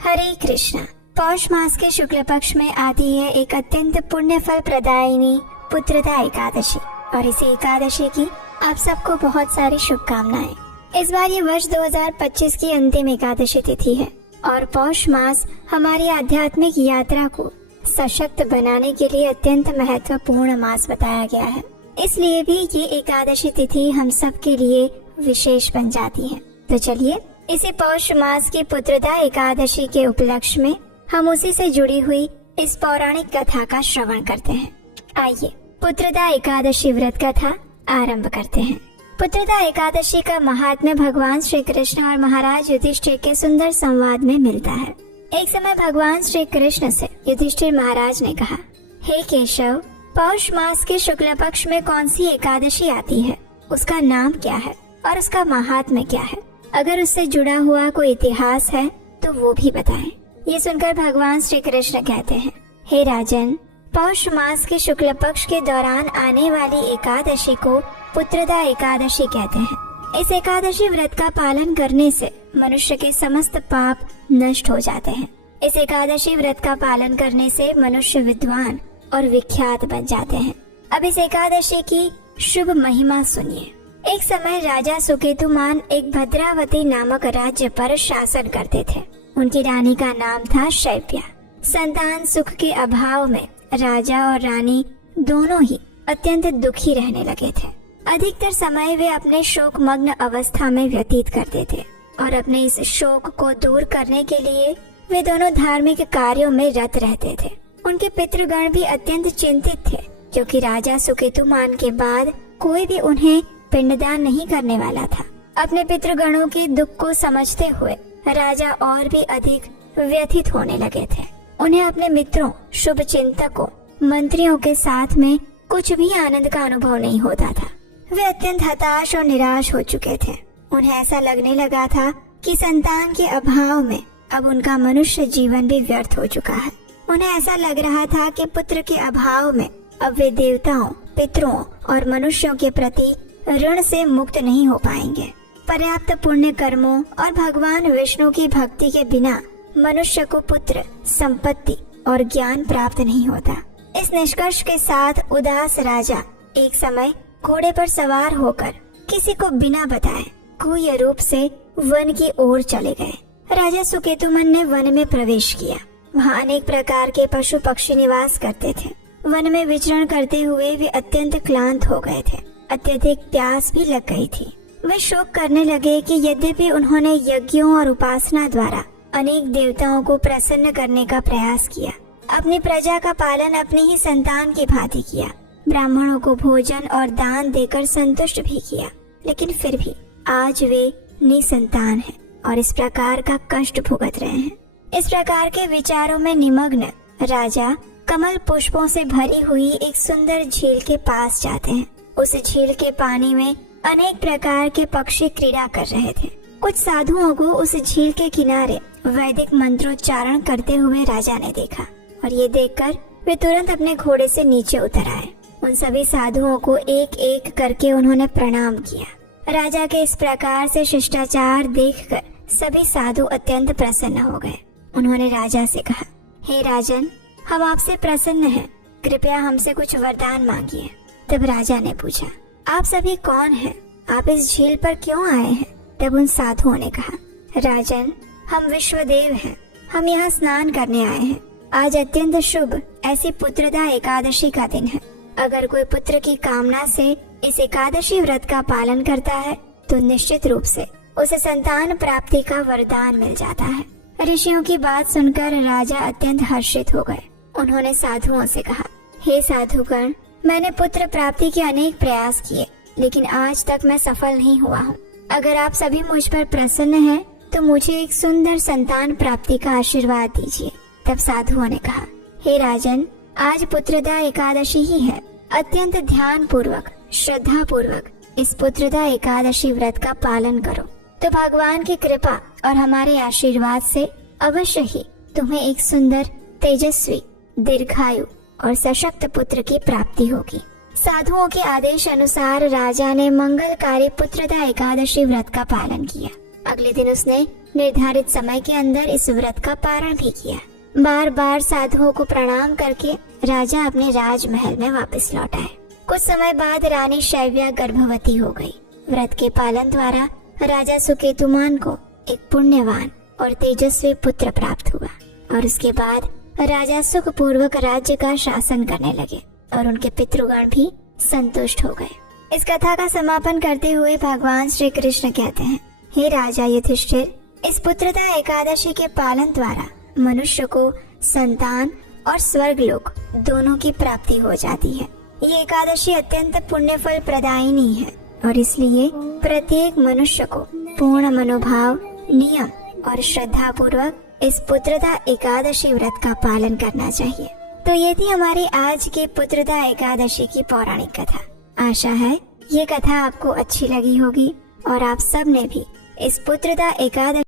हरे कृष्णा। पौष मास के शुक्ल पक्ष में आती है एक अत्यंत पुण्य फल प्रदायिनी पुत्रदा एकादशी, और इस एकादशी की आप सबको बहुत सारी शुभकामनाएं। इस बार ये वर्ष 2025 की अंतिम एकादशी तिथि है और पौष मास हमारी आध्यात्मिक यात्रा को सशक्त बनाने के लिए अत्यंत महत्वपूर्ण मास बताया गया है। इसलिए भी ये एकादशी तिथि हम सब के लिए विशेष बन जाती है। तो चलिए इसी पौष मास की पुत्रदा एकादशी के उपलक्ष्य में हम उसी से जुड़ी हुई इस पौराणिक कथा का श्रवण करते हैं। आइए पुत्रदा एकादशी व्रत कथा आरंभ करते हैं। पुत्रदा एकादशी का महात्म्य भगवान श्री कृष्ण और महाराज युधिष्ठिर के सुंदर संवाद में मिलता है। एक समय भगवान श्री कृष्ण से युधिष्ठिर महाराज ने कहा, हे केशव, पौष मास के शुक्ल पक्ष में कौन सी एकादशी आती है, उसका नाम क्या है और उसका महात्म्य क्या है? अगर उससे जुड़ा हुआ कोई इतिहास है तो वो भी बताएं। ये सुनकर भगवान श्री कृष्ण कहते हैं, हे राजन, पौष मास के शुक्ल पक्ष के दौरान आने वाली एकादशी को पुत्रदा एकादशी कहते हैं। इस एकादशी व्रत का पालन करने से मनुष्य के समस्त पाप नष्ट हो जाते हैं। इस एकादशी व्रत का पालन करने से मनुष्य विद्वान और विख्यात बन जाते हैं। अब इस एकादशी की शुभ महिमा सुनिए। एक समय राजा सुकेतुमान एक भद्रावती नामक राज्य पर शासन करते थे। उनकी रानी का नाम था शैव्या। संतान सुख के अभाव में राजा और रानी दोनों ही अत्यंत दुखी रहने लगे थे। अधिकतर समय वे अपने शोक मग्न अवस्था में व्यतीत करते थे और अपने इस शोक को दूर करने के लिए वे दोनों धार्मिक कार्यों में रत रहते थे। उनके पितृगण भी अत्यंत चिंतित थे, क्योंकि राजा सुकेतुमान के बाद कोई भी उन्हें पिंडदान नहीं करने वाला था। अपने पितृगणों के दुख को समझते हुए राजा और भी अधिक व्यथित होने लगे थे। उन्हें अपने मित्रों, शुभ चिंतकों, मंत्रियों के साथ में कुछ भी आनंद का अनुभव नहीं होता था। वे अत्यंत हताश और निराश हो चुके थे। उन्हें ऐसा लगने लगा था कि संतान के अभाव में अब उनका मनुष्य जीवन भी व्यर्थ हो चुका है। उन्हें ऐसा लग रहा था कि पुत्र के अभाव में अब वे देवताओं, पितरों और मनुष्यों के प्रति ऋण से मुक्त नहीं हो पाएंगे। पर्याप्त पुण्य कर्मों और भगवान विष्णु की भक्ति के बिना मनुष्य को पुत्र, संपत्ति और ज्ञान प्राप्त नहीं होता। इस निष्कर्ष के साथ उदास राजा एक समय घोड़े पर सवार होकर किसी को बिना बताए गुह्य रूप से वन की ओर चले गए। राजा सुकेतुमन ने वन में प्रवेश किया। वहाँ अनेक प्रकार के पशु पक्षी निवास करते थे। वन में विचरण करते हुए वे अत्यंत क्लांत हो गए थे। अत्यधिक प्यास भी लग गई थी। वे शोक करने लगे कि यद्यपि उन्होंने यज्ञों और उपासना द्वारा अनेक देवताओं को प्रसन्न करने का प्रयास किया, अपनी प्रजा का पालन अपनी ही संतान की भांति किया, ब्राह्मणों को भोजन और दान देकर संतुष्ट भी किया, लेकिन फिर भी आज वे निसंतान हैं और इस प्रकार का कष्ट भुगत रहे हैं। इस प्रकार के विचारों में निमग्न राजा कमल पुष्पों से भरी हुई एक सुंदर झील के पास जाते हैं। उस झील के पानी में अनेक प्रकार के पक्षी क्रीड़ा कर रहे थे। कुछ साधुओं को उस झील के किनारे वैदिक मंत्रोच्चारण करते हुए राजा ने देखा और ये देखकर वे तुरंत अपने घोड़े से नीचे उतर आए। उन सभी साधुओं को एक एक करके उन्होंने प्रणाम किया। राजा के इस प्रकार से शिष्टाचार देखकर सभी साधु अत्यंत प्रसन्न हो गए। उन्होंने राजा से कहा, हे राजन, हम आपसे प्रसन्न हैं, कृपया हमसे कुछ वरदान मांगिए। तब राजा ने पूछा, आप सभी कौन हैं? आप इस झील पर क्यों आए हैं? तब उन साधुओं ने कहा, राजन, हम विश्वदेव हैं, हम यहाँ स्नान करने आए हैं। आज अत्यंत शुभ ऐसी पुत्रदा एकादशी का दिन है। अगर कोई पुत्र की कामना से इस एकादशी व्रत का पालन करता है तो निश्चित रूप से उसे संतान प्राप्ति का वरदान मिल जाता है। ऋषियों की बात सुनकर राजा अत्यंत हर्षित हो गए। उन्होंने साधुओं से कहा, हे साधुगण, मैंने पुत्र प्राप्ति के अनेक प्रयास किए, लेकिन आज तक मैं सफल नहीं हुआ हूँ। अगर आप सभी मुझ पर प्रसन्न हैं, तो मुझे एक सुंदर संतान प्राप्ति का आशीर्वाद दीजिए। तब साधुओं ने कहा, हे राजन, आज पुत्रदा एकादशी ही है। अत्यंत ध्यान पूर्वक, श्रद्धा पूर्वक इस पुत्रदा एकादशी व्रत का पालन करो, तो भगवान की कृपा और हमारे आशीर्वाद से अवश्य ही तुम्हें एक सुंदर, तेजस्वी, दीर्घायु और सशक्त पुत्र की प्राप्ति होगी। साधुओं के आदेश अनुसार राजा ने मंगलकारी पुत्रदा एकादशी व्रत का पालन किया। अगले दिन उसने निर्धारित समय के अंदर इस व्रत का पारण भी किया। बार बार साधुओं को प्रणाम करके राजा अपने राजमहल में वापस लौट आए। कुछ समय बाद रानी शैव्या गर्भवती हो गई। व्रत के पालन द्वारा राजा सुकेतुमान को एक पुण्यवान और तेजस्वी पुत्र प्राप्त हुआ और उसके बाद राजा सुखपूर्वक राज्य का शासन करने लगे और उनके पितृगण भी संतुष्ट हो गए। इस कथा का समापन करते हुए भगवान श्री कृष्ण कहते हैं, हे राजा युधिष्ठिर, इस पुत्रदा एकादशी के पालन द्वारा मनुष्य को संतान और स्वर्गलोक दोनों की प्राप्ति हो जाती है। ये एकादशी अत्यंत पुण्य फल प्रदायिनी है और इसलिए प्रत्येक मनुष्य को पूर्ण मनोभाव, नियम और श्रद्धा पूर्वक इस पुत्रदा एकादशी व्रत का पालन करना चाहिए। तो ये थी हमारी आज की पुत्रदा एकादशी की पौराणिक कथा। आशा है ये कथा आपको अच्छी लगी होगी और आप सब ने भी इस पुत्रदा एकादशी